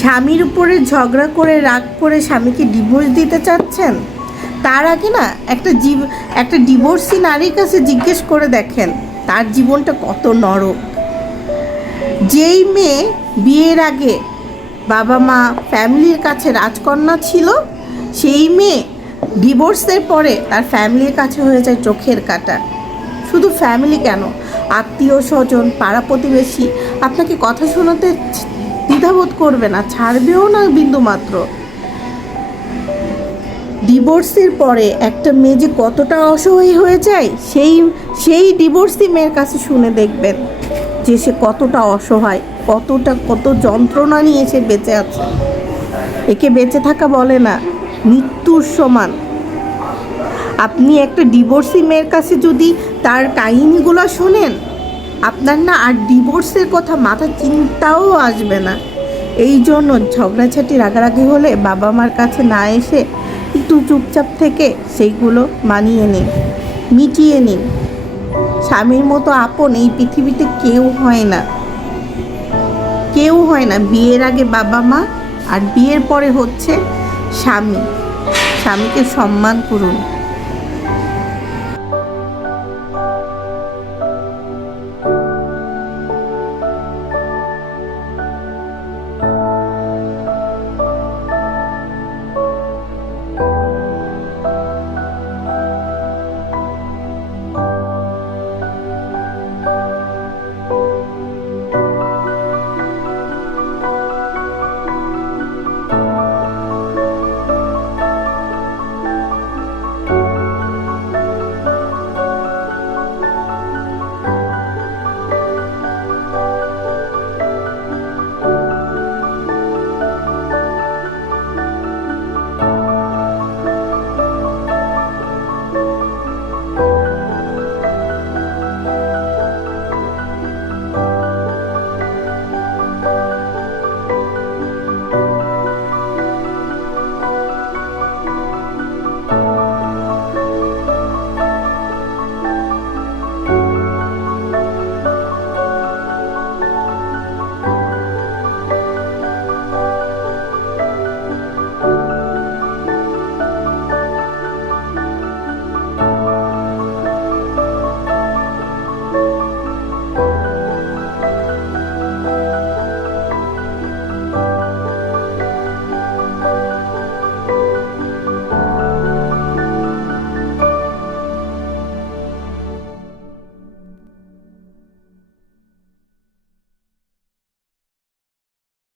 স্বামীর উপরে ঝগড়া করে, রাগ করে স্বামীকে ডিভোর্স দিতে চাচ্ছেন? তার আগে না একটা জীব, একটা ডিভোর্সি নারীর কাছে জিজ্ঞেস করে দেখেন, তার জীবনটা কত নরক। যেই মেয়ে বিয়ের আগে বাবা মা, ফ্যামিলির কাছে রাজকন্যা ছিল, সেই মেয়ে ডিভোর্সের পরে তার ফ্যামিলির কাছে হয়ে যায় চোখের কাটা। শুধু ফ্যামিলি কেন? আত্মীয় স্বজন পাড়া প্রতিবেশী আপনাকে কথা শোনাতে দ্বিধাবোধ করবে না, ছাড়বেও না বিন্দুমাত্র ডিভোর্সের পরে একটা মেয়ে যে কতটা অসহায় হয়ে যায়, সেই সেই ডিভোর্সি মেয়ের কাছে শুনে দেখবেন যে সে কতটা অসহায়, কতটা, কত যন্ত্রণা নিয়ে সে বেঁচে আছে। একে বেঁচে থাকা বলে না, মৃত্যুর সমান। আপনি একটা ডিভোর্সি মেয়ের কাছে যদি তার কাহিনীগুলো শোনেন আপনার না আর ডিভোর্সের কথা মাথা চিন্তাও আসবে না। এই জন্য ঝগড়াঝাটি রাগারাগি হলে বাবা মার কাছে না এসে একটু চুপচাপ থেকে সেইগুলো মানিয়ে নিন, মিটিয়ে নিন। স্বামীর মতো আপন এই পৃথিবীতে কেউ হয় না। কেউ হয় না। বিয়ের আগে বাবা মা আর বিয়ের পরে হচ্ছে স্বামী। স্বামীকে সম্মান করুন।